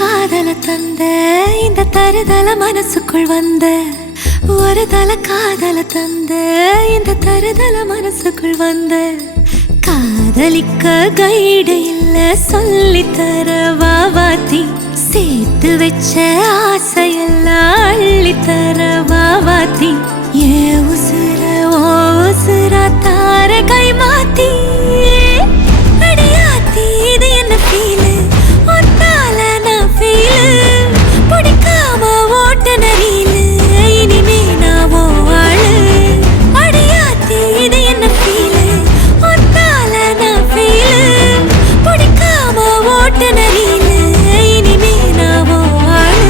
காதல தந்த இந்த தருதல மனசுக்குள் வந்த ஒரு தல காதல தந்த இந்த தருதல மனசுக்குள் வந்த காதலிக்க கைடு இல்ல சொல்லித்தர வாவாத்தி சேர்த்து வச்ச ஆசையெல்லாம் அள்ளித்தர வாவாத்தி ஏ உசுர ஓ உசுரா தார கை மாத்தி அடியாத்தி இது என்ன ஃபீலு ஒன்னால நான் ஃபீலு பிடிக்காம ஓட்ட நரீலு இனிமே நான் ஓ ஆளு அடியாத்தி இது என்ன ஃபீலு ஒன்னால நான் ஃபீலு பிடிக்காம ஓட்ட நரீலு இனிமே நான் ஓ ஆளு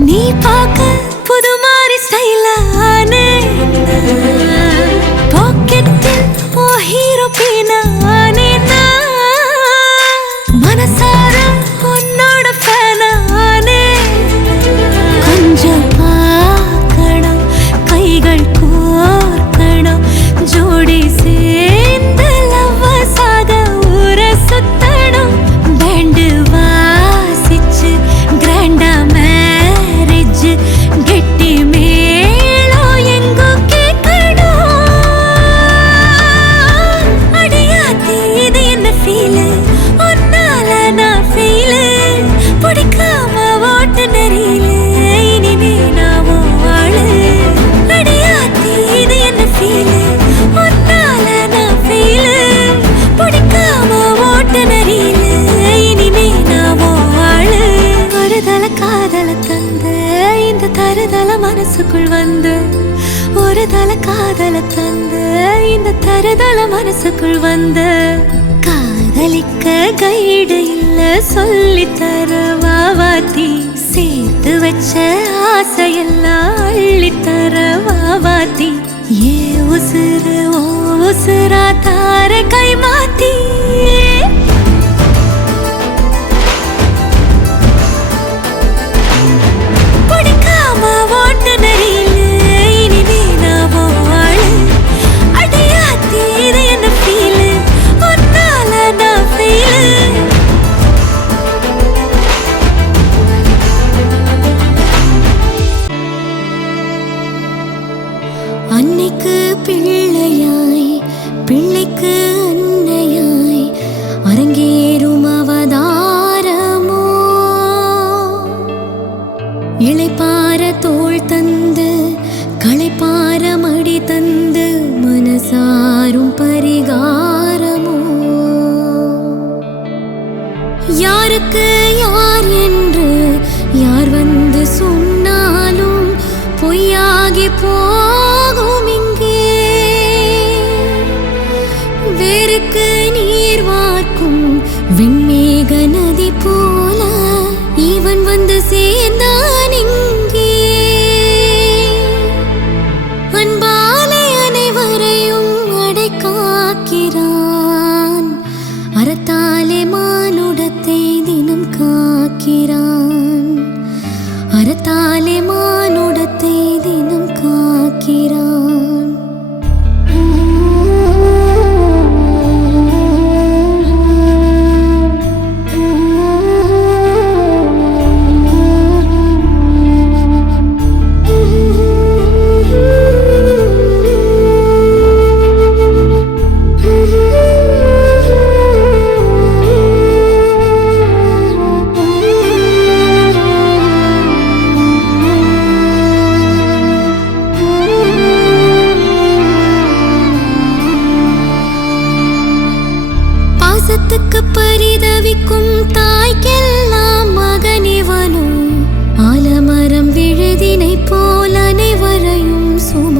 நீ பார்க்க புது மாதிரி ஸ்டைலானே பாக்கெட்டில் ஓ ஹீரோ பீனானே மனசார உன்னோட ஃபேனானே கொஞ்சம் பார்க்கணும் கைகள் கோர்க்கணும் ஜோடி சேர்ந்து லவ்வசாக ஊர சுத்தணும் பேண்டு வாசிச்சு கிராண்டா கெட்டி மேளம் எங்கோ கேட்கணும் அடியாத்தி இது என்ன ஃபீலு ஒன்னால நான் ஃபீலு பிடிக்காம ஓட்டு நெறியில இனிமே நான் ஆளு அடியாத்தி இது என்ன ஃபீலு ஒன்னால நான் ஃபீலு பிடிக்காம ஓட்டு நெறியில இனிமே நான் ஆளு ஒரு தல காதல தந்த இந்த தருதல மனசுக்குள் வந்து ஒரு தல காதல தந்த இந்த தருதல மனசுக்குள் வந்து காதலிக்க கைடு இல்ல சொல்லித்தர வாவாத்தி சேர்த்து வச்ச ஆசையெல்லாம் அள்ளித்தர வாவாத்தி ஏ உசுறு ஓ உசுரா தார கை மாத்தி அன்னைக்கு பிள்ளையாய் பிள்ளைக்கு அன்னையாய் அரங்கேறும் அவதாரமோ இளைப்பார தோள் தந்து களைப்பார மடி தந்து மனசாரும் பரிகாரமோ யாருக்கு யார் என்று யார் வந்து சொன்னாலும் பொய்யாகி போகும் இங்கே வேருக்கு நீர் வார்க்கும் விண்மேக நதி போல இவன் வந்து சேர்ந்தான் இங்கே அன்பாலே அனைவரையும் அடை காக்கிறான் அறத்தாலே மானுடத்தை தினம் காக்கிறான் அறத்தாலே மானுடத்தை தினம் காக்கிறான்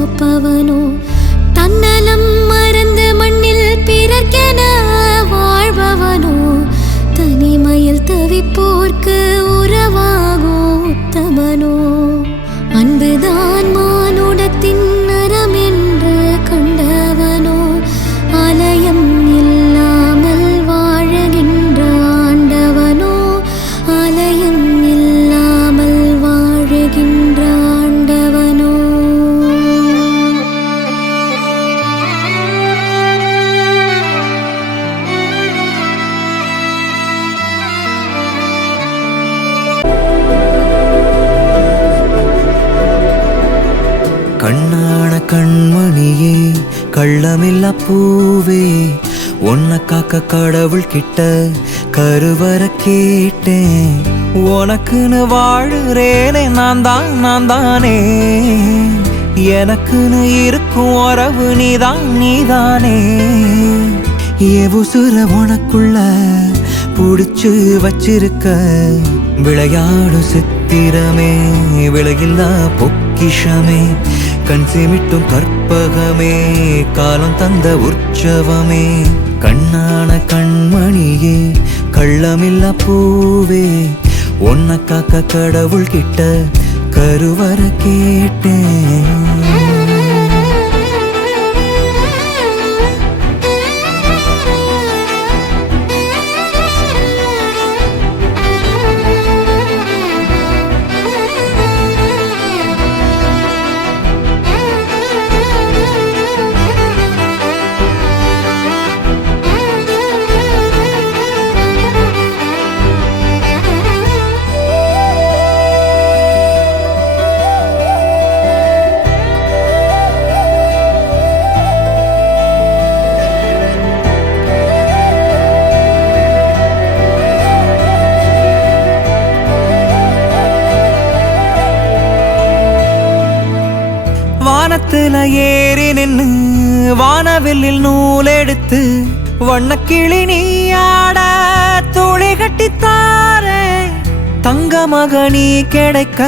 சுமப்பவனோ தன்னலம் மறந்து மண்ணில் பிறர்க்கென வாழ்பவனோ தனிமையில் தவிப்போர்க்கு உறவாகோ உத்தமனோ அன்புதான் மானுடத்தின் அறம் என்று கண்டவனோ ஆலயம் இல்லாமல் வாழுகின்ற ஆண்டவனோ ஆலயம் இல்லாமல் வாழுகின்ற ஆண்டவனோ கண்ணான கண்மணியே கள்ளமில்லா பூவே உன்னை காக்க கடவுள் கிட்ட கருவற கேட்டேன் உனக்குன்னு வாழுறேனே நான் தானே எனக்குன்னு இருக்கும் உறவு நீதானே உசுர உனக்குள்ள புடிச்சு வச்சிருக்க விளையாடும் சித்திரமே விலையில்லா பொக்கிஷமே கண் சிமிட்டும் கற்பகமே காலம் தந்த உற்சவமே கண்ணான கண்மணியே கள்ளமில்லா பூவே உன்னை காக்க கடவுள் கிட்ட கருவற கேட்டேன் வானத்துல ஏறி நின்னு வானவில்லில் நூலெடுத்து வண்ணக்கிளி நீயாட துளி கட்டித்தாரே தங்க மகனி கிடைக்க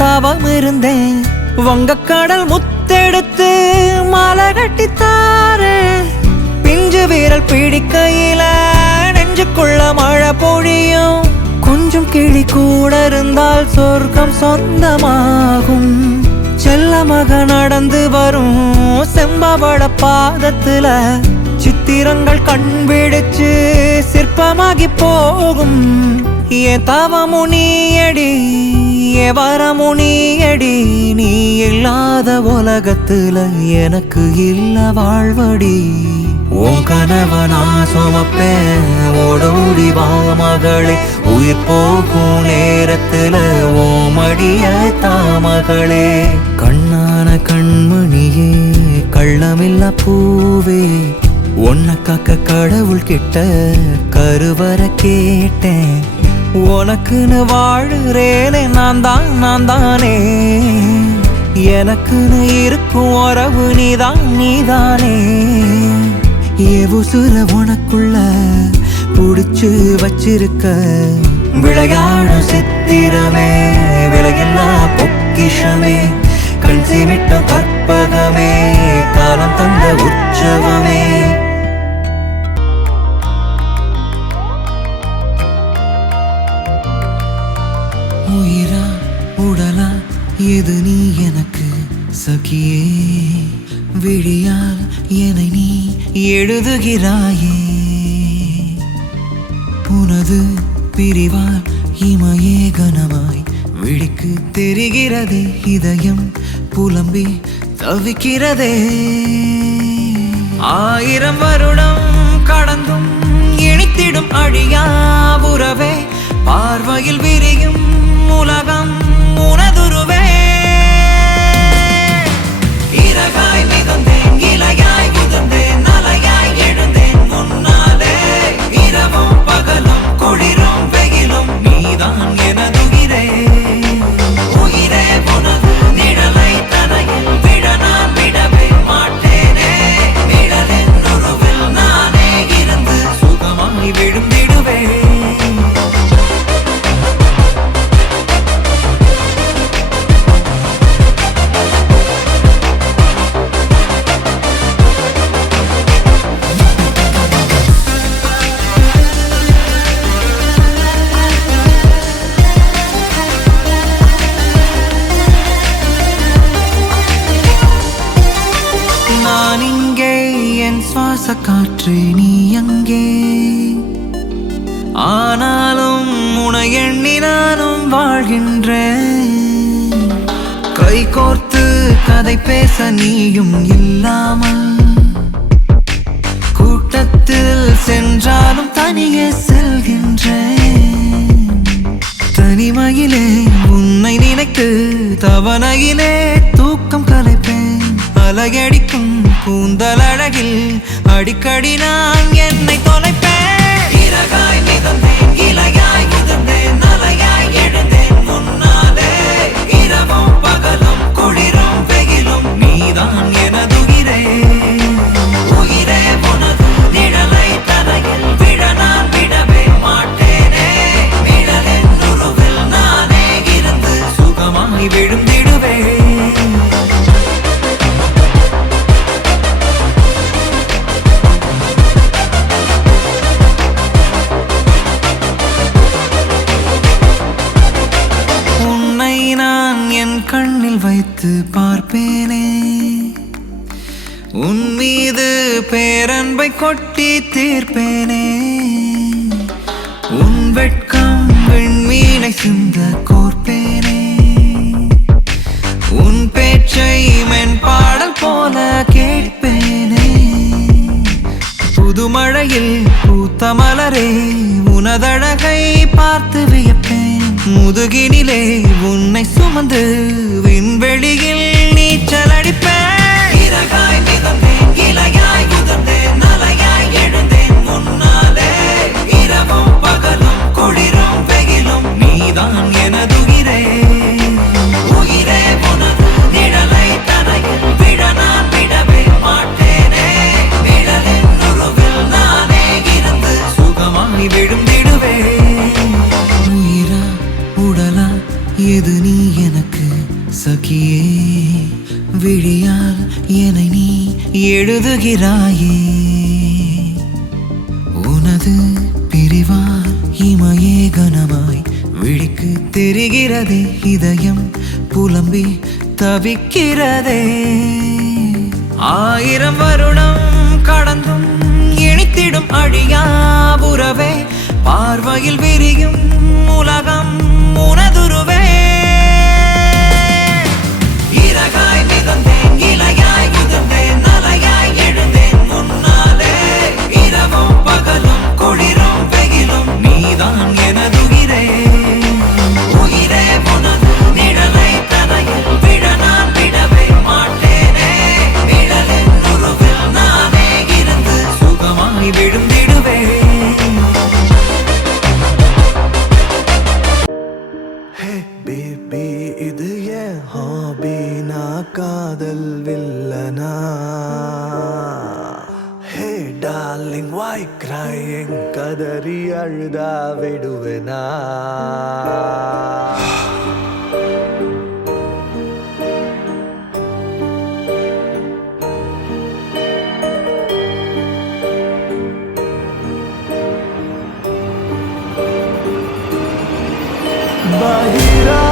தவம் இருந்தேன் வங்கக்கடல் முத்தெடுத்து மலை கட்டித்தாரே பிஞ்சு வீரல் பிடிக்கையில நெஞ்சுக்குள்ள மழை பொழியும் கொஞ்சம் கிளி கூட இருந்தால் சொர்க்கம் சொந்தமாகும் செல்ல மக நடந்து வரும் செம்பவள பாதத்துல சித்திரங்கள் கண் விடுச்சு சிற்பமாகி போகும் என் தவமுனியடி வரமுனியடி நீ இல்லாத உலகத்துல எனக்கு இல்ல வாழ்வடி உன் கனவனா சுமப்பேன் ஓடோடி வா மகளே உயிர் போகும் நேரத்துல ஓ மடிய தாமகளே கண்ணான கண்மணியே கள்ளமில்லா பூவே உன்னை காக்க கடவுள் கிட்ட கருவற கேட்டேன் உனக்குன்னு வாழுறேனே நான் தானே எனக்குன்னு இருக்கும் உறவு நீதானே உசுர உனக்குள்ள புடிச்சு வச்சிருக்க விளையாடும் சித்திரமே விலையில்லா பொக்கிஷமே கண் சிமிட்டும் கற்பகமே காலம் தந்த உற்சவமே உயிரா உடலா எது நீ எனக்கு சகியே விழியால் என்னை நீ எழுதுகிறாயே உனது பிரிவால் இமையே கனமாய் விழிக்கு தெரிகிறதே இதயம் புலம்பி தவிக்கிறதே 1000 வருடம் கடந்தும் இனித்திடும் அழியா உறவே பார்வையில் விரியும் உலகம் உனதுருவே இறகாய் மிதந்தேன் இலையாய் உதிர்ந்தேன் நலையாய் எழுந்தேன் முன்னாலே இரவும் பகலும் குளிரும் வெயிலும் நீதான் எனதுயிரே உயிரே உனது நிழலை தரையில் விட நான் விடவே மாட்டேனே நிழலின் உருவில் நானே இருந்து சுகமாய் விழுந்திடுவேன் என் சுவாச காற்று நீ அங்கே. ஆனாலும் உனை எண்ணி நானும் வாழ்கின்றேன். கை கோர்த்து கதை பேச நீயும் இல்லாமல், கூட்டத்தில் சென்றாலும் தனியே செல்கின்றேன். தனிமையிலே உன்னை நினைத்து தவணையிலே தூக்கம் கலைப்பேன். அலையடிக்கும் கூந்தல் அழகில் அடிக்கடி நான் என்னை தொலைப்பேன். இறகாய் மிதந்தேன், இலையாய் உதிர்ந்தேன், அலையாய் எழுந்தேன் முன்னாலே. இரவும் பகலும் குளிரும் வெயிலும் நீதான் எனதுயிரே. உயிரே உனது நிழலை தரையில் விட நான் விடவே மாட்டேனே. நிழலின் உருவில் நானே இருந்து சுகமாய் விழுந்திடுவேன். நான் என் கண்ணில் வைத்து பார்ப்பேனே. உன் மீது பேரன்பை கொட்டி தீர்ப்பேனே. உன் வெட்கம் விண்மீனை சிந்த கோர்ப்பேனே. உன் பேச்சை மென்பாடல் போல கேட்பேனே. புதுமழையில் பூத்த மலரே உனதழகை பார்த்து வியப்பேன். முதுகினிலே உன்னை சுமந்து விண்வெளியில் நீச்சல் அடிப்பேன். இறகாய் மிதந்தேன், இலையாய் உதிர்ந்தேன், அலையாய் எழுந்தேன் முன்னாலே. இரவும் பகலும் குளிரும் வெயிலும் நீதான் எனதுயிரே. உயிரே உனது நிழலை தரையில் விட நான் விடவே மாட்டேனே. நிழலின் உருவில் நானே இருந்து சுகமாய் விழுந்திடுவேன். உடலா எது நீ எனக்கு சகியே. விழியால் என்னை நீ எழுதுகிறாயே. உனது பிரிவால் இமையே கனமாய் விழிக்கு தெரிகிறதே. இதயம் புலம்பி தவிக்கிறதே. 1000 வருடம் கடந்தும் இனித்திடும் அழியா உறவே. பார்வையில் விரியும் உலகம் உனதுருவே. இறகாய் மிதந்தேன், இலையாய் உதிர்ந்தேன், அலையாய் எழுந்தேன் முன்னாலே. இரவும் பகலும் குளிரும் வெயிலும் நீதான் எனதுயிரே. உயிரே உனது நிழலை தரையில் விட நான் விடவே மாட்டேனே. நிழலின் உருவில் நானே இருந்து சுகமாய் விழுந்திடுவேன். பேபி இது ஏன் ஹாபி, நான் காதல் வில்லனா? ஹே டார்லிங் வை கிரையிங், கதறி அழுதா விடுவேனா? Bahira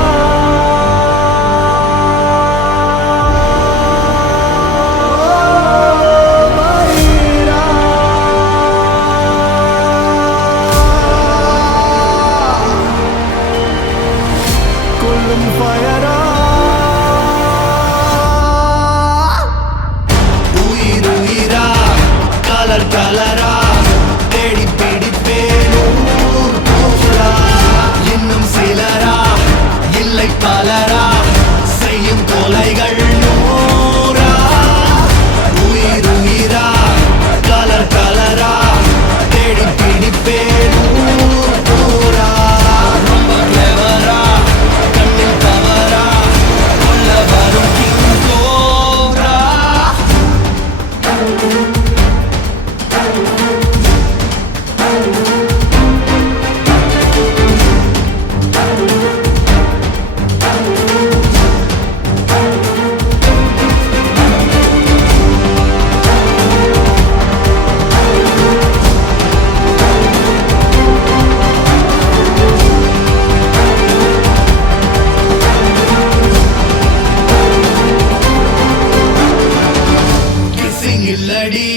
என்னடி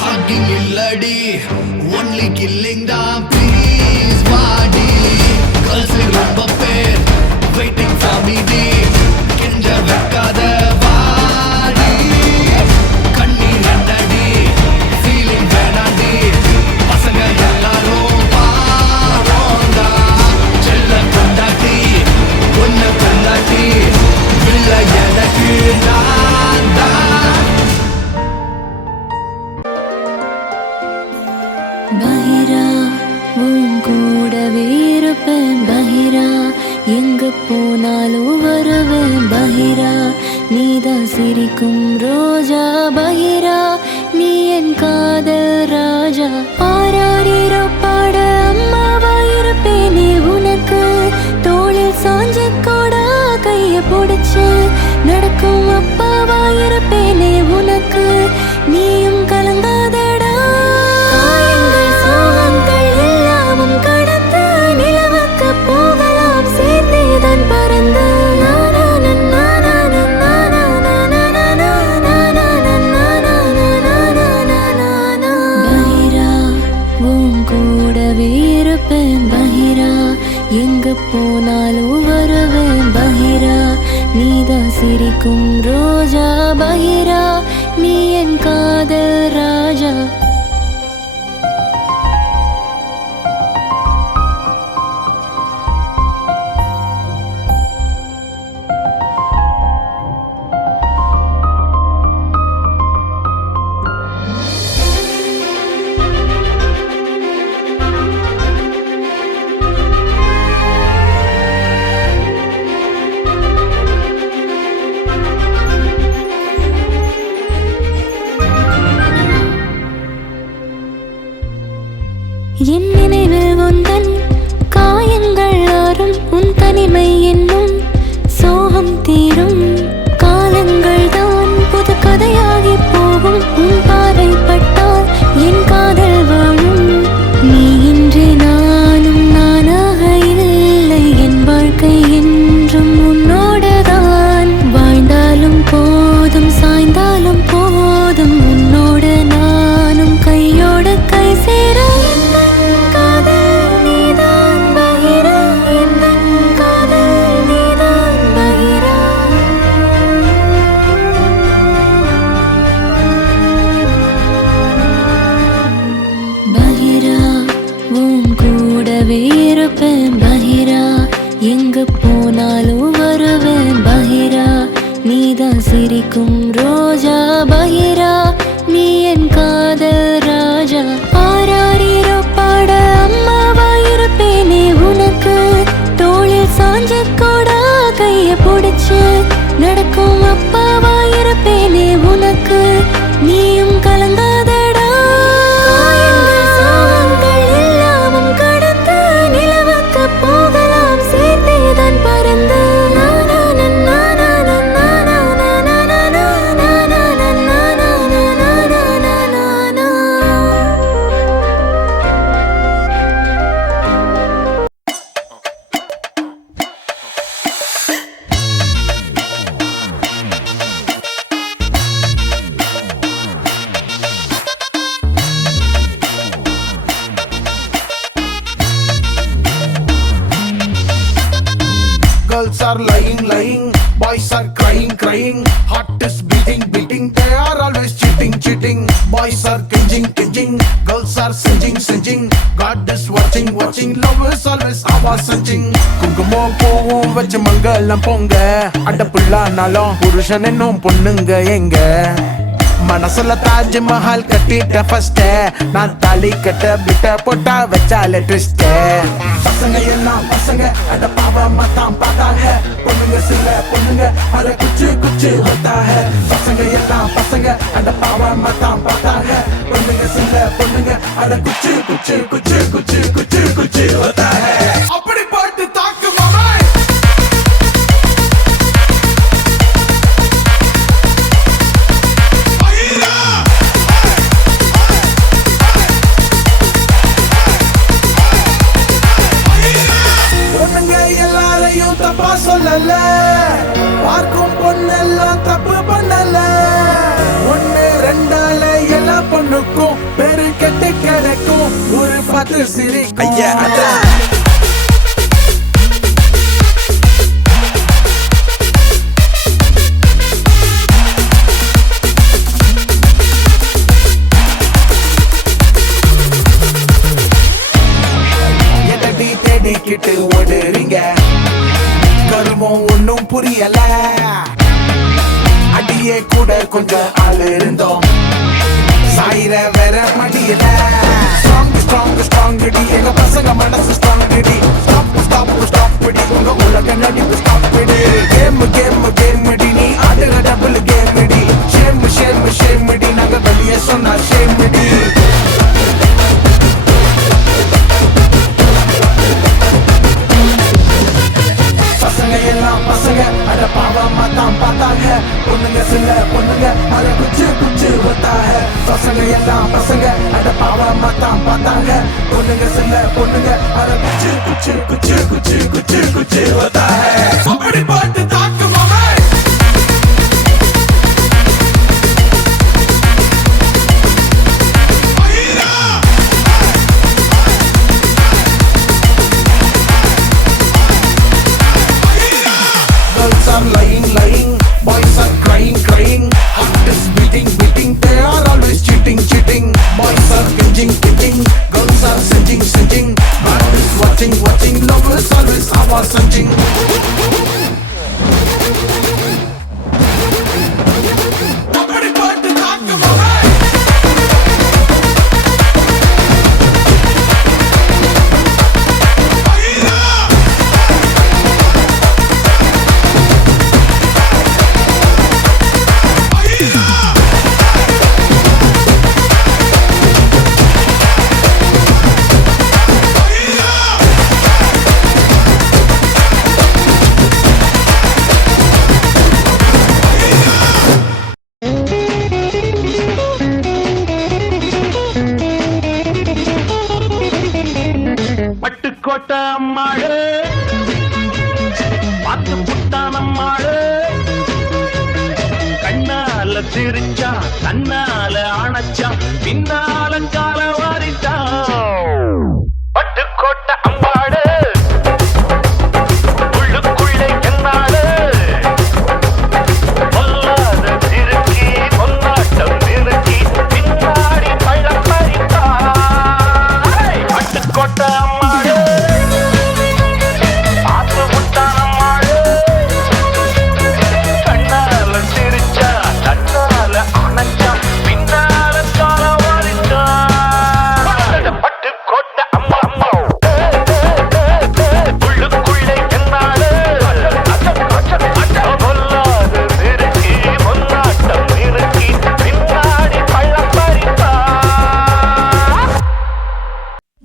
ஹக்கிங் இல்லடி ஒன்லி கில்லிங் தான் ப்ளீஸ் வாடி கேர்ள்ஸ் ரொம்ப பேர் வெயிட்டிங் ஃபார் மீ டி கெஞ்ச வைக்காத வாடி கண்ணீர் என்னடி ஃபீலிங் வேணாடி பசங்க எல்லாரும் பாரோண்டா செல்ல கொண்டாட்டி ஒன்ன கொண்டாட்டி இல்ல எனக்கு நான் தான் பஹிரா உன் கூடவே இருப்பேன் பஹிரா எங்க போனாலும் வருவேன் பஹிரா நீதான் சிரிக்கும் ரோஜா பஹிரா நீ என் காதல் ராஜா ஆராரிரோ பாட அம்மாவா இருப்பேனே உனக்கு தோளில் சாஞ்சு கூட கைய பிடிச்சு நடக்கும் அப்பாவா இருப்பேனே உனக்கு நீயும் கலங்காதடா காயங்கள் சோகங்கள் எல்லாமும் கடந்து நிலவுக்கு போகலாம் சேர்ந்தேதான் பறந்து பஹிரா உன் கூடவே இருப்பேன் பஹிரா எங்க போனாலும் வருவேன் பஹிரா நீதான் சிரிக்கும் ரோஜா பஹிரா நீ என் காதல் ராஜா என் நினைவில் உந்தன் காயங்கள் ஆறும் உன் தனிமை என்னும் சோகம் தீரும் காலங்கள் தான் புது கதையாகி போகும் உன் பார்வை பட்டால் என் காதல் வாழும் நீ இன்றி நானும் நானாக இல்லை என் வாழ்க்கை என்றும் உன்னோடுதான் வாழ்ந்தாலும் போதும் சாய்ந்தாலும் போதும் உன்னோடு நானும் கையோடு கை சேர பஹிரா எங்க போனாலும் வருவேன் பஹிரா நீதான் சிரிக்கும் ரோஜா பஹிரா நீ என் காதல் ராஜா ஆராரிரோ பாட அம்மாவா இருப்பேனே உனக்கு தோளில் சாஞ்சு கூட கைய பிடிச்சு நடக்கும் அப்பாவா இருப்பேனே உனக்கு நீயும் கலங்காதடா காயங்கள் சோகங்கள் எல்லாமும் கடந்து நிலவுக்கு போகலாம் சேர்ந்தேதான் பறந்து Girls are lying, boys are crying, heart is beating, they are always cheating, boys are cringing, girls are singeing, God is watching, love is always our searching. குங்குமம் பூவும் வச்சு மங்களம் பொங்க அட புள்ளானாலும் புருஷன் என்னும் பொண்ணுங்க எங்க மனசுல தாஜ் மஹால் கட்டிட்ட ஃபர்ஸ்ட் நான் தாலி கட்ட பிட்ட போட்டா வச்சாலே ட்விஸ்ட் பசங்க எல்லாம் பசங்க அட பாவமா தான் பார்த்தாங்க பொண்ணுங்க சில பொண்ணுங்க அட குச்சு होता है பசங்க எல்லாம் பசங்க அட பாவமா தான் பார்த்தாங்க பொண்ணுங்க சில பொண்ணுங்க அட குச்சு होता है அப்படி பாட்டு தாக்கு மாமா தப்பா சொல்லல பார்க்கும் பொண்ணெல்லாம் தப்பு பண்ணல ஒன்னு ரெண்டால நடக்கும் பெரு கெட்டு கிடைக்கும் ஒரு பத்து சிரிக்கும் ஐயா, அதான். எதடி தேடிக்கிட்டு ஓடுறீங்க கருமம் ஒன்னும் புரியல அடியே கூட கொஞ்சம் ஆள் இருந்தோம் சாயிர வேற மடியல ஸ்ட்ராங் ஸ்ட்ராங் ஸ்ட்ராங் டி எங்க பசங்க மனசு ஸ்ட்ராங் டி ஸ்டாப் ஸ்டாப் ஸ்டாப் டி உங்க உலக நடிப்பு ஸ்டாப் டி கேம் கேம் கேம் டி நீ ஆடுற டபுள் கேம் டி ஷேம் ஷேம் ஷேம் டி நாங்க வெளியே சொன்னா ஷேம் டி பசங்க எல்லாம் பசங்க அட பாவமா தான் பார்த்தாங்க பொண்ணுங்க சில பொண்ணுங்க அத குச்சு குச்சு ஒத்தாங்க பசங்க எல்லாம் பசங்க அட பாவமா தான் பார்த்தாங்க பொண்ணுங்க சில பொண்ணுங்க அத குச்சு குச்சு குச்சு குச்சு குச்சு குச்சு ஒத்தாங்க அப்படி பாட்டு தாக்கு மாமே Girls are lying, lying. Boys are crying, crying. Heart is beating, beating. They are always cheating, cheating. Boys are cringing, kicking. Girls are singeing, singeing. Man is watching, watching. Love is always our searching. அப்படி பாட்டு தாக்கு மாமே பட்டுக்கோட்டை அம்மாளு பார்த்து புட்டான் அம்மாளு கண்ணால சிரிச்சா கண்ணால அணைச்சா பின்னால கால வாரிட்டா பட்டுக்கோட்டை அம்மாளு உள்ளுக்குள்ளே என்னாளு பொல்லாத சிறுக்கி பொன்னாட்டம் நிறுத்தி பின்னாடி பள்ளம் பறித்தா பட்டுக்கோட்டை அம்மாளு பார்த்து புட்டான் அம்மாளு கண்ணால சிரிச்சா கண்ணால அணைச்சா பின்னால கால வாரிட்டா பட்டுக்கோட்டை அம்மா அம்மா உள்ளுக்குள்ளே என்னாளு பொல்லாத சிறுக்கி பொன்னாட்டம் நிறுத்தி பின்னாடி பள்ளம் பறித்தா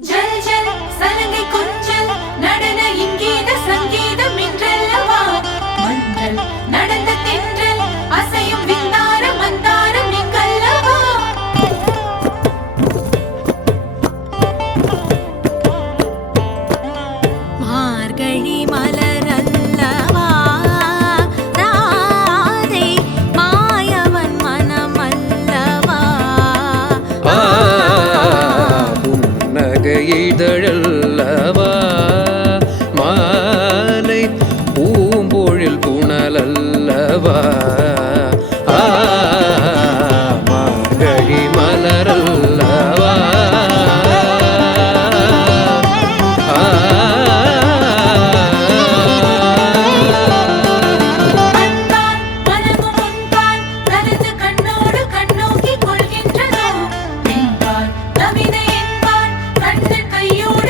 ஜல் ஜல் சலங்கை கொஞ்சல் நடன இங்கீத சங்கீதம் இன்றல்லவா மன்றல் நடந்த தென்றல் அசையும் விந்தார மந்தாரம் இங்கல்லவா மார்கழி மலரல்லவா ராதை மாயவன் மனமல்லவா புன்னகையிதழல்லவா மாலை பூம்பொழில் புனலல்லவா மார்கழி மலரல்லவா அன்பான் மனமும் உன்பான் கலந்து கண்ணோடு கண்ணோக்கி கொள்கின்றதோ என்பான் கவிதை என்பான் கண்ணன் கையோடு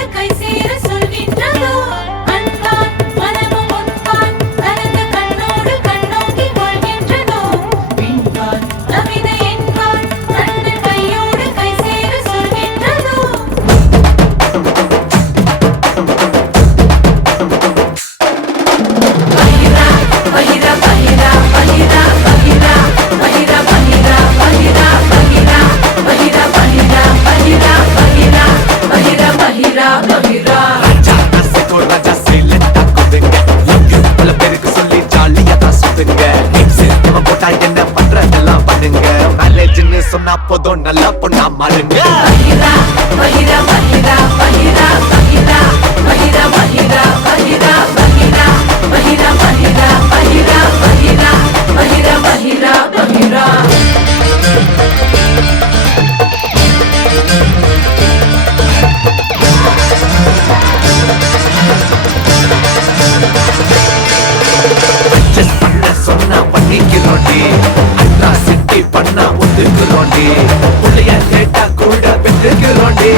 சொன்னா போதும் நல்லா பொண்ணா மாறுங்க. சொன்னா பண்ணிக்கிறோண்டி, அட்ராசிட்டி பண்ணா ஒத்துக்கிறோண்டி, புள்ளைய கேட்டா கூட பெற்றுக்கிறோண்டி,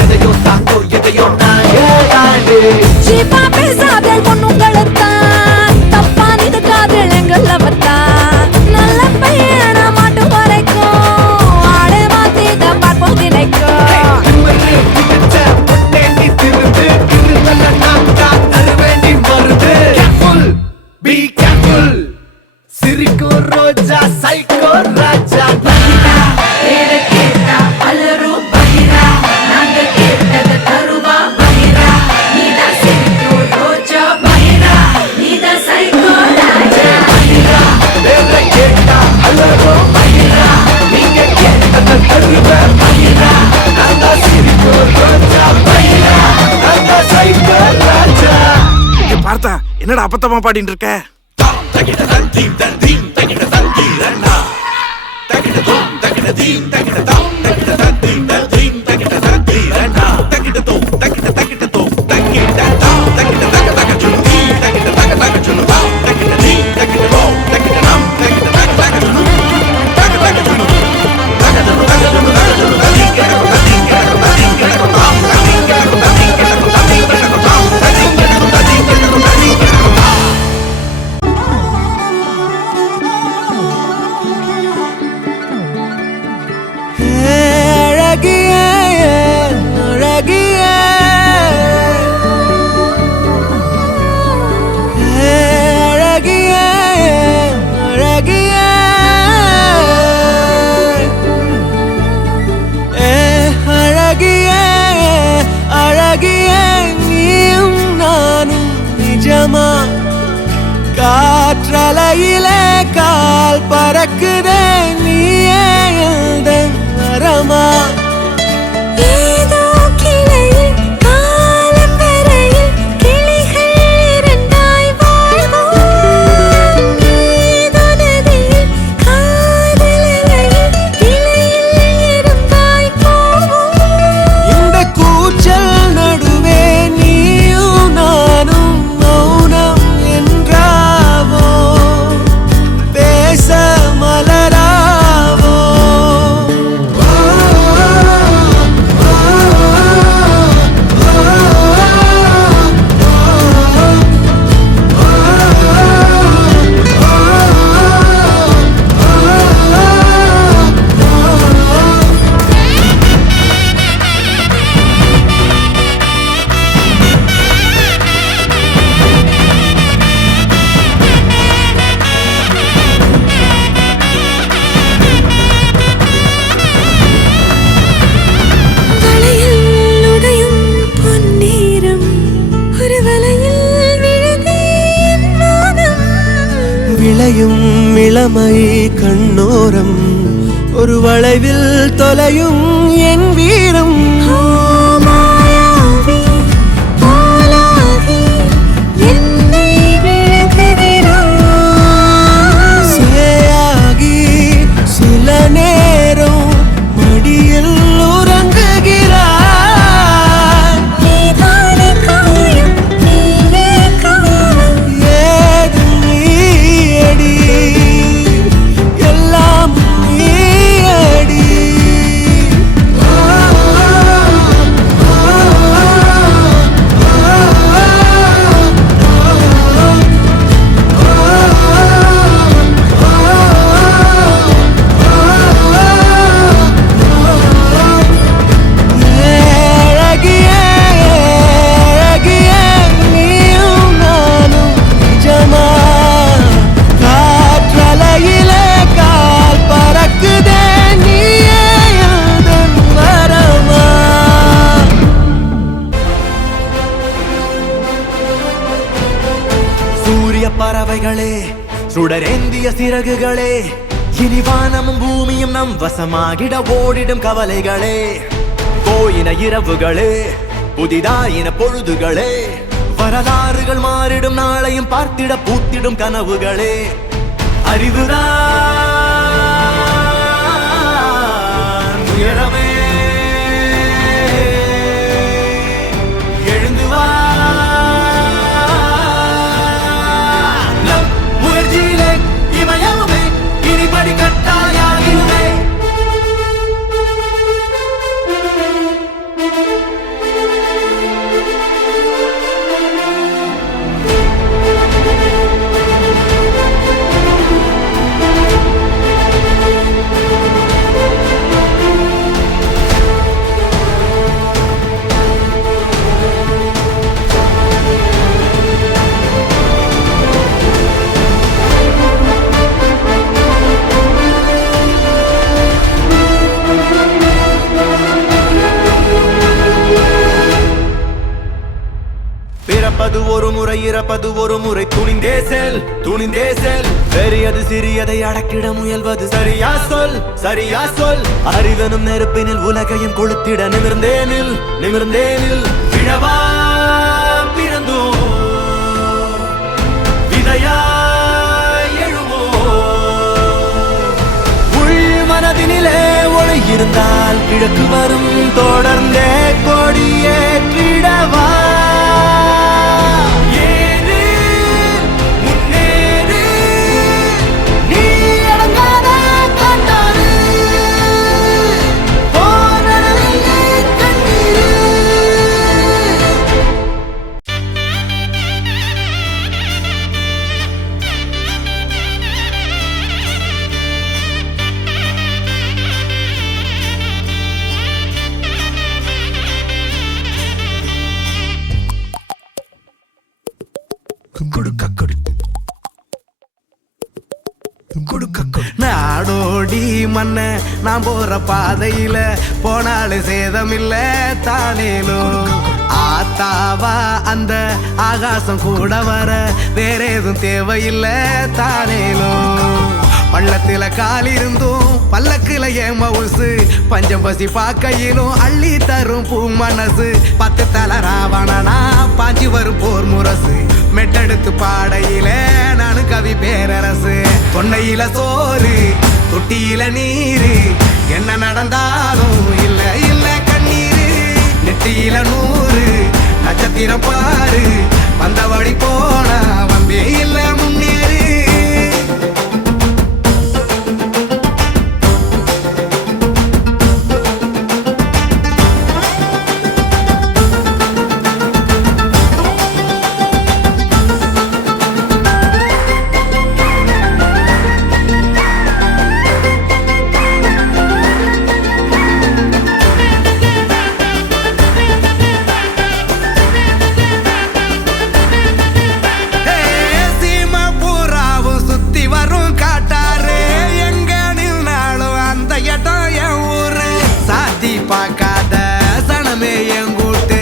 எதையும் தாங்கும் எதையும் நாங்க தாண்டி. சீப்பா பேசாதே பொண்ணுங்களுத்தான், தப்பானிது காதல் எங்கள வத்தான். நல்ல பையன மாட்டு வரைக்கும் ஆடை மாத்தி தான் பார்ப்போம் தினைக்கும். திமிரு பிடிச்ச பொண்ணே நீ திருந்து, திருந்தல நான் தான் தருவேன் நீ மருந்து. Careful, be careful. சிரிக்கும் ரோஜா சைக்கோ ராஜா. வேற கேட்டா அலறோ மயிரா, நீங்க கேட்டத தருவேன் மயிரா. நான் தான் சிரிக்கும் ரோஜா மயிரா, நான் தான் சைக்கோ ராஜா. பார்த்தா என்னடா அப்பத்தமா பாடிட்டு இருக்க? காற்றலையிலே கால் பறக்குதே, நீயே எந்தன் வரமா. ஏதோ கிளையில் காலம் வரையில் கிளிகள் இரண்டாய் வாழ்வோம். ஏதோ நதியில் காதல் அலையில் கிளையில் இருப்பாய் போவோம். இந்த கூச்சல் நடுவே நீயும் நானும் மௌனம் என்றாவோ, பேச மலராவோ. வளையில் உடையும் பொன்னேரம் ஒரு வலையில் விழுதே என் மோகம். விளையும் இளமை கண்ணோரம் ஒரு வளைவில் தொலையும் என் வீரம். மாயாவி போலாகி என்னை விழுங்குகிறாய். சேயாகி சில நேரம் மடியில் உறங்குகிறாய். நீதானே காயம், நீயே காவல். ஏதும் நீயடி, எல்லாம் நீயடி. அழகியே அழகியே நீயும் நானும் நிஜமா. காற்றலையிலே கால் பறக்குதே, நீயே எந்தன் வரமா. சூரிய பறவைகளே, சுடரேந்திய சிறகுகளே, இனி வானமும் பூமியும் நம் வசமாகிட ஓடிடும் கவலைகளே, போயின இரவுகளே, புதிதாயின பொழுதுகளே, வரலாறுகள் மாறிடும் நாளையும் பார்த்திட பூத்திடும் கனவுகளே. அறிவுதான் உயரமே, எழுந்து வா, நம் முயற்சியிலே இமயமே இனி படிக்கட்டாயாகிடுமே. பிறப்பது ஒரு முறை, இறப்பது ஒரு முறை, துணிந்தே செல், துணிந்தே செல். பெரியது சிறியதை அடக்கிட முயல்வது சரியா சொல், சரியா சொல். அறிவனும் நெருப்பினில் உலகையும் கொளுத்திட நிமிர்ந்தேனில், நிமிர்ந்தேனில். விழவா பிறந்தோ விதையாய் எழுவோ, உள் மனதினிலே ஒளி இருந்தால் கிழக்கு வரும், தொடர்ந்தே கொடியேற்றிடவா. நாடோடி மண்ண நான் போற பாதையில போனாலே சேதமில்ல தானேலும். ஆத்தாவா அந்த ஆகாசம் கூட வர வேற எதுவும் தேவையில்ல தானேலும். பள்ளத்தில காலிருந்தும் பல்லக்குல ஏன் மவுசு, பஞ்சம் பசி பாக்கையிலும் அள்ளி தரும் பூ மனசு. 10 தல ராவணனா பாஞ்சி வரும் போர் முரசு, மெட்டெடுத்து பாடையில நானு கவி பேரரசு. தொண்டையில சோறு தொட்டியில நீரு, என்ன நடந்தாலும் இல்ல இல்ல கண்ணீரு. நெட்டியில 100 நட்சத்திரம் பாரு, வந்த வழி போனா வம்பே இல்ல முன்னேறு. பார்க்காத சனமே எங்கூட்டு,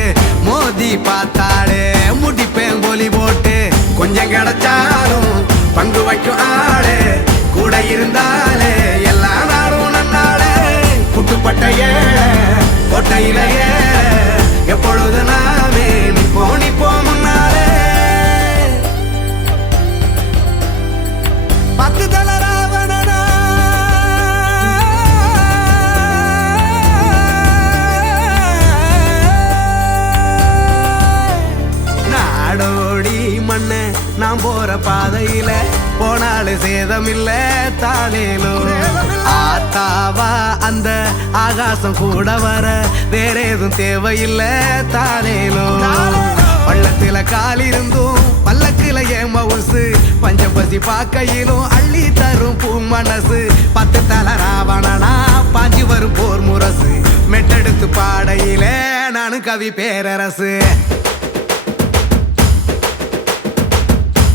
மோதி பார்த்தாலே முடிப்பேன் கோலி போட்டு. கொஞ்சம் கிடைச்சாலும் பங்கு வைக்கும் ஆளே, கூட இருந்தாலே எல்லா நாளும் நன்னாளே. குட்டுப்பட்ட ஏழை கோட்டையில ஏழை, எப்பொழுது நாமே நிப்போம் முன்னாலே. 10 தல ராவணனா நாடோடி மண்ண நான் போற பாதையில போனாலே சேதமில்ல தானேலும். ஆத்தாவா அந்த ஆகாசம் கூட வர வேற எதுவும் தேவையில்ல தானேலும். பள்ளத்தில காலிருந்தும் பல்லக்குல ஏன் மவுசு, பஞ்சம் பசி பாக்கையிலும் அள்ளி தரும் பூ மனசு. 10 தல ராவணனா பாஞ்சி வரும் போர் முரசு, மெட்டெடுத்து பாடையில நானு கவி பேரரசு.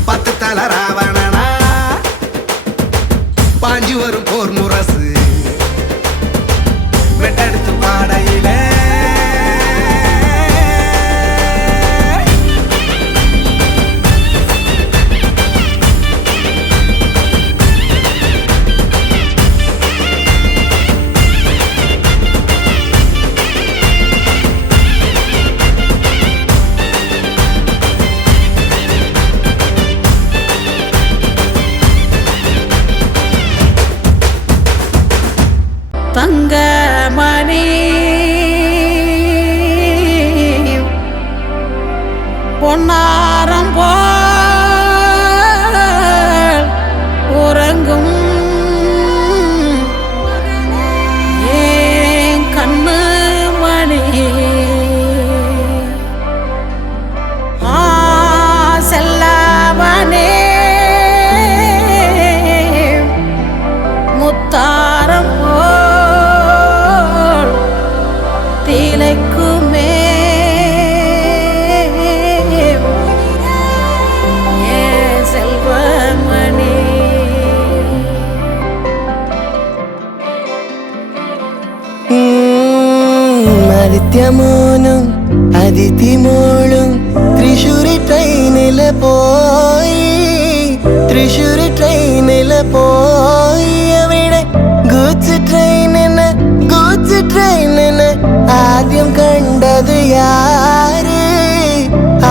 10 தல ராவணனா பாஞ்சி வரும் போர் முரசு, மெட்டெடுத்து பாடையில. தங்கமணி பொன்னாரம் போல் உறங்கும் ஏன் கண்ணு மணி செல்லவனே முத்தாரம் போல் திளைக்குமே ஏ செல்வமணி ആദിത്യമോനും അതിഥിമോളും തൃശ്ശൂരി ട്രെയിനില് പോയി തൃശ്ശൂരി ട്രെയിനില് പോയി അവിടെ ഗൂഡ്സ് ട്രെയിനിന് ആദ്യം കണ്ടത് യാര്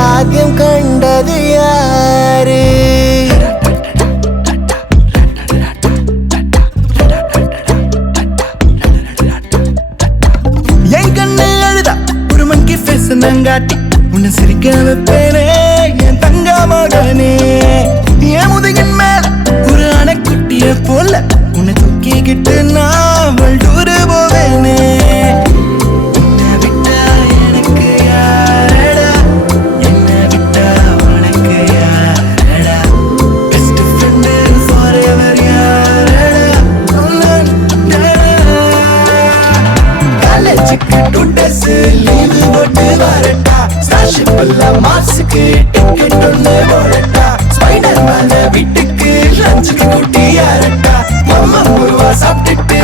ആദ്യം കണ്ടത് യാര് என் கண்ணு அழுதா ஒரு மங்கி ஃபேஸ் நங்காட்டி உன்னை சிரிக்க வைப்பேனே என் தங்க மகனே என் முதுகின் மேல ஒரு அணைக்குட்டிய போல உன்னை தூக்கிக்கிட்டு நான் வல்டூரு போவேனே உன்னை விட்டா எனக்கு யாரடா என்னை விட்டா உனக்கு யாரடா பெஸ்ட் ஃப்ரெண்டு ஃபார் எவர் யாரடா காலேஜுக்கு டுடேஸ் லீவு போட்டு வரட்டா ஸ்டார்ஷிப்ல மார்ஸுக்கு டிக்கெட் ஒன்று போடட்டா ஸ்பைடர் மேன வீட்டுக்கு லஞ்சுக்கு கூட்டி யாரட்டா மம்மா முருவா சாப்பிட்டுட்டு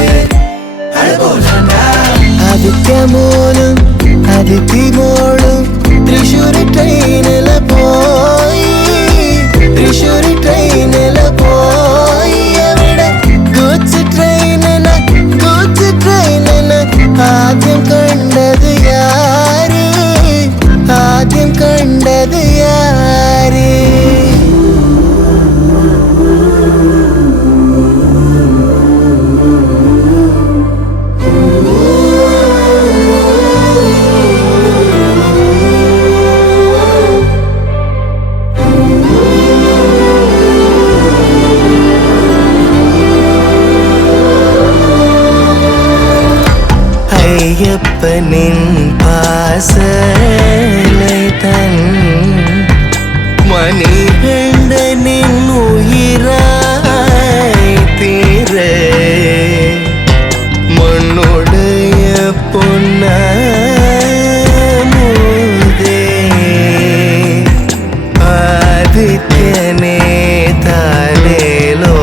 அழகோலண்டா ஆதித்യമോനും അതിഥിമോളും തൃശ്ശൂരി ട്രെയിനില് പോയി തൃശ്ശൂരി ട്രെയിനില് പോയി അവിടെ ഗൂഡ്സ് ട്രെയിനിന് ആദ്യം കണ്ടത് യാര് ആദ്യം കണ്ടത് യാര് ஐயப்பனின் பாசலை தன் மணிகண்டனின் உயிராய் தீர மண்ணுடைய பொன்னே ஆதித்யனே தானேலோ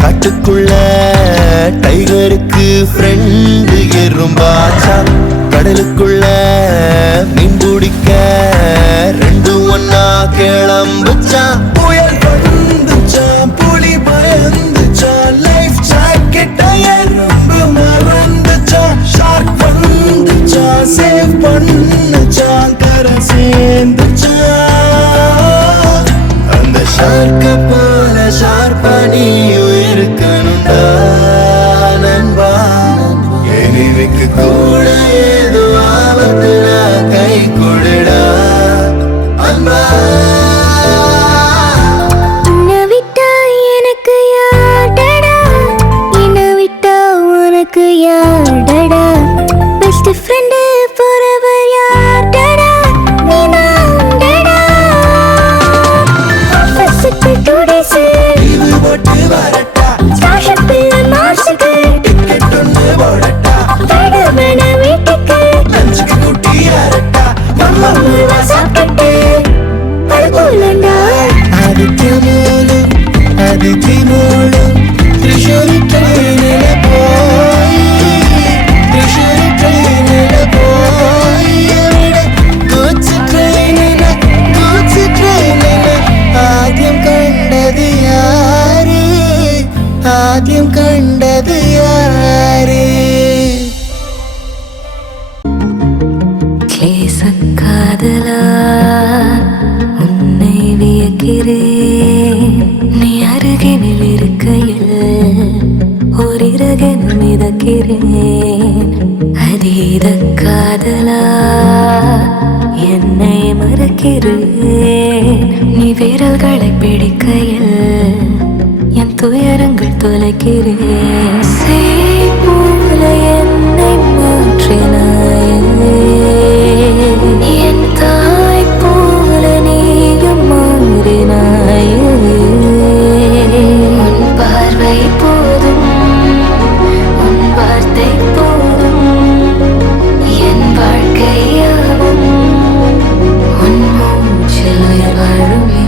காட்டுக்குள்ள டைகருக்கு ஃப்ரெண்டு எறும்பாச்சா கடலுக்குள்ள மீன் பிடிக்க ரெண்டு ஒன்னா கிளம்புச்சா புயல் வந்துச்சா புலி பயந்துச்சா லைஃப் ஜாக்கெட்ட எறும்பு மறந்துச்சா ஷார்க் வந்துச்சா சேவ் பண்ணுச்சா கரை சேர்ந்துச்சா அந்த ஷார்க்க போல ஷார்ப்பானியும் இருக்கணும்டா நண்பா எனிவுக்கு கூட ஏதோ ஆபத்துல கை கொடுடா அன்பா உன்னை விட்டா எனக்கு யார்டா என்னை விட்டா உனக்கு யார்டா பெஸ்ட் ஃப்ரெண்டு forever யார்டா நீதான்டா ஆஃபீஸுக்கு டுடேஸ் லீவு போட்டு வரட்டா ஸ்டார்ஷிப்ல மார்ஸுக்கு டிக்கெட் ஒன்று போடட்டா ஸ்பைடர்மேன வீட்டுக்கு லஞ்சுக்கு கூட்டி யாரட்டா மம்மா முருவா சாப்பிட்டுட்டு அழகோலண்டா ஆதித்യമോനും അതിഥിമോളും തൃശ്ശൂരി ട്രെയിനില് പോയി തൃശ്ശൂരി ട്രെയിനില് പോയി അവിടെ ഗൂഡ്സ് ട്രെയിനിന് ആദ്യം കണ്ടത് യാര് ആദ്യം കണ്ടത് യാര് காதலா உன்னை வியக்கிறேன் காதலா என்னை மறக்கிறேன். நீ விரல்களை பிடிக்கையில் என் துயரங்கள் தொலைக்கிறேன். சேய் போல என்னை மாற்றினாயே, என் தாய் போல நீயும் மாறினாயே. உன் பார்வை போதும், உன் வார்த்தை போதும், என் வாழ்க்கையாவும் உன் மூச்சில் உயிர் வாழுமே.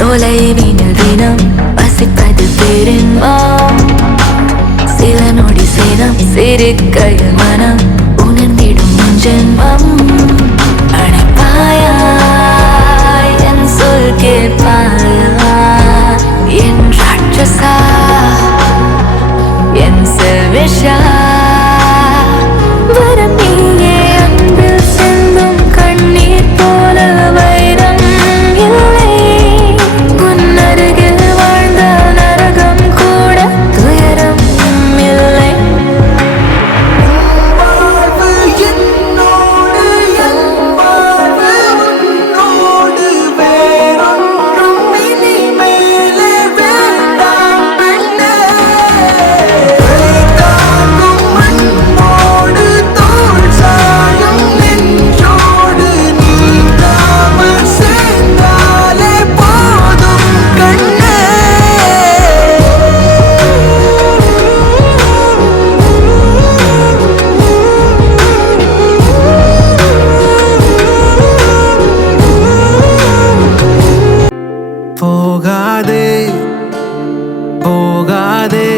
தொலைவினில் தினம் வசிப்பது பெரும்பாம். சில நொடி சினம் சிரிக்கையில் மனம் உணர்ந்திடும் உன் ஜென்மம். அணைப்பாயா என் சொல் கேட்பாயா என் ராட்சசா என் செல்விஷா. வரம் நீயே அன்பில் சிந்தும் கண்ணீர் போல வைரம் இல்லை. உன் அருகில் வாழ்ந்த நரகம் கூட துயரம் இல்லை. போகாதே போகாதே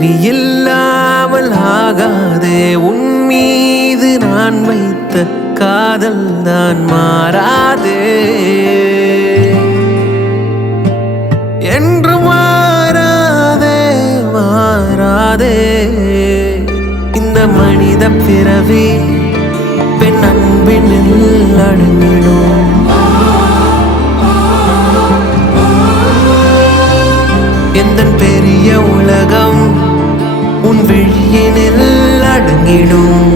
நீ இல்லாமல் ஆகாதே. உன் மீது நான் வைத்த காதல் தான் மாறாதே என்று மாறாதே மாறாதே. இந்த மனித பிறவி பெண் அன்பினில் அடங்கிடும். எந்தன் பெரிய உலகம் உன் விழியினில் அடங்கிடும்.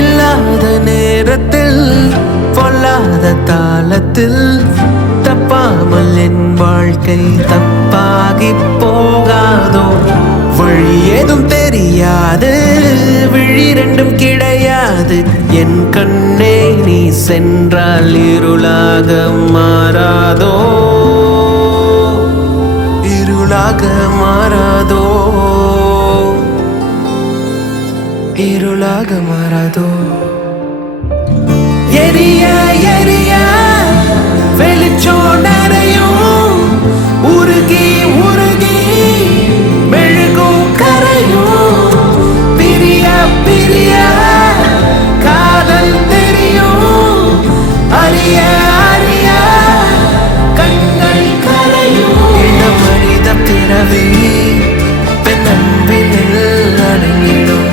இல்லாத நேரத்தில் பொல்லாத தாளத்தில் தப்பாமல் என் வாழ்க்கை தப்பாகி போகாதோ. வழி ஏதும் தெரியாது, விழி ரெண்டும் கிடையாது. என் கண்ணே நீ சென்றால் இருளாக மாறாதோ, இருளாக மாறாதோ, இருளாக மாறாதோ. எரிய எரிய வெளிச்சோ நரையும் உருகி உருகி மெழுகும் கரையும். பிரிய பிரிய காதல் தெரியும், அறிய அறிய கண்கள் கரையும். இந்த மனித பிறவி பெண் அன்பினில் அடங்கிடும்.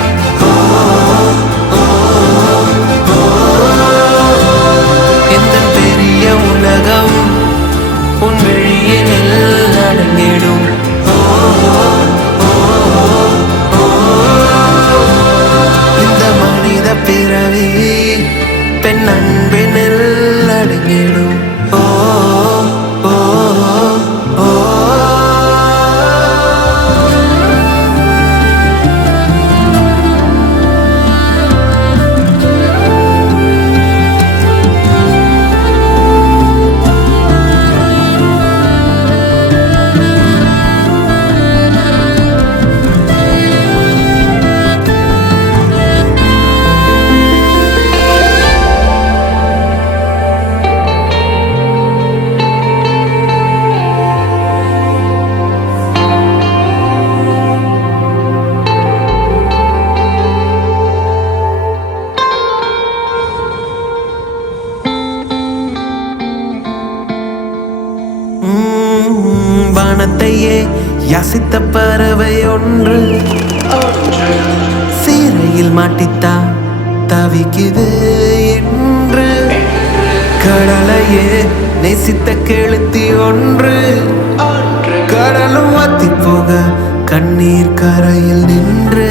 எந்த பெரிய உலகம் உன் விழியினில் அடங்கிடும். இந்த மனித பிறவி என் அன்பினில் அடங்கிடும். ஓ ஓ ஓ வானத்தையே யாசித்த பறவை ஒன்று சீரையில் மாட்டித்தா தவிக்குது என்று. கடலையே நேசித்த கெளுத்தி ஒன்று கடலும் வாத்தி போக கண்ணீர் கரையில் நின்று.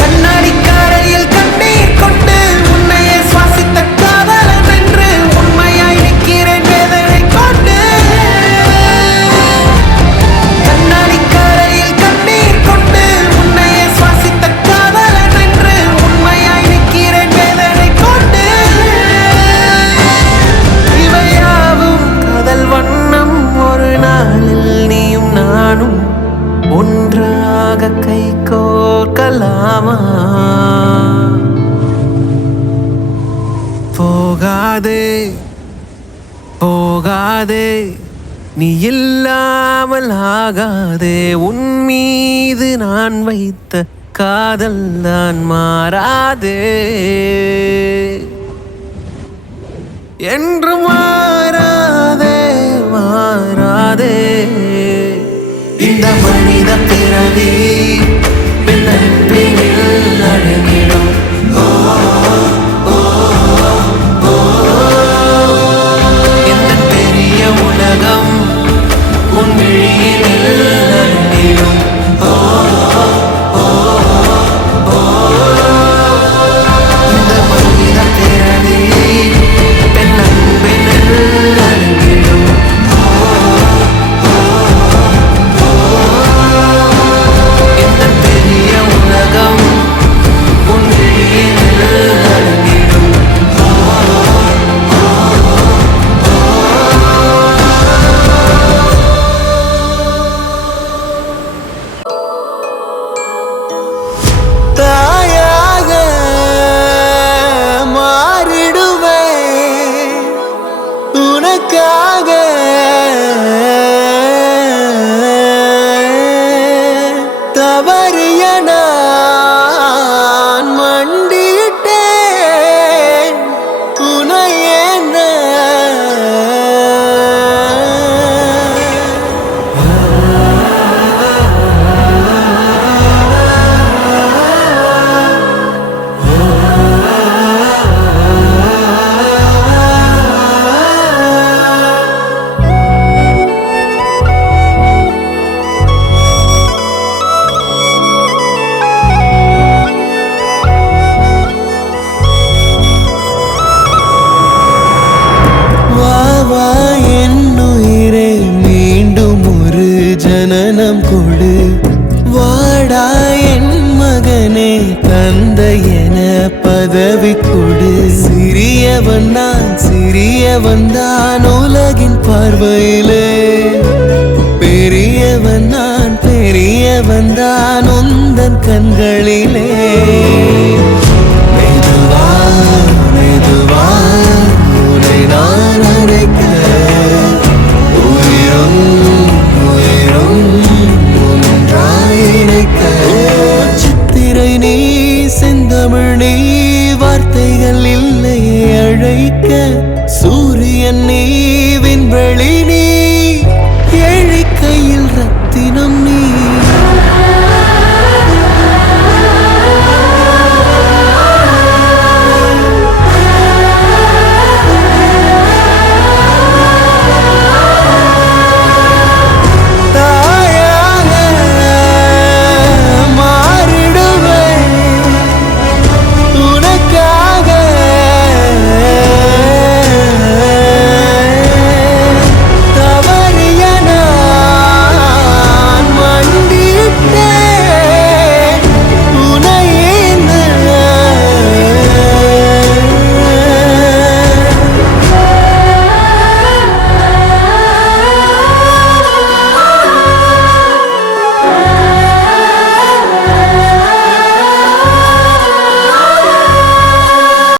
கண்ணாடி கரையில் கண்ணீர் கொண்டு உன்னையே சுவாசித்த காதலன் என்று உண்மையாய் நிற்கிறேன் வேதனை கொண்டு. கண்ணாடி கரையில் கண்ணீர் கொண்டு உன்னையே சுவாசித்த காதலன் என்று உண்மையாய் நிற்கிறேன் வேதனை கொண்டு. இவையாவும் காதல் வண்ணம் ஒரு நாளில் நீயும் நானும் ஒன்றாக கை கோர்க்கலாமா? போகாதே போகாதே நீ இல்லாமல் ஆகாதே. உன் மீது நான் வைத்த காதல் தான் மாறாதே என்று மாறாதே மாறாதே. இந்த மனித பிறவி பின்னப்பினில் அடங்கிடும். ஓ ஓ ஓ இந்த பெரிய உலகம் உன் விழியினில் அடங்கிடும். ஓ ஓ ஓ இந்த மனித பிறவி பின்னப்பினில் அடங்கிடும். இந்த பெரிய உலகம் உன் விழியினில் அடங்கிடும். தாயாக மாறிடுவேன் உனக்காக. தவறிய நான் மண்டிட்டேன் உனையே ஜனனம் கொடு. வாடா என் மகனே தந்தை என பதவி கொடு. சிறியவன் தான் உலகின் பார்வையிலே. பெரியவன் தான் உந்தன் கண்களிலே.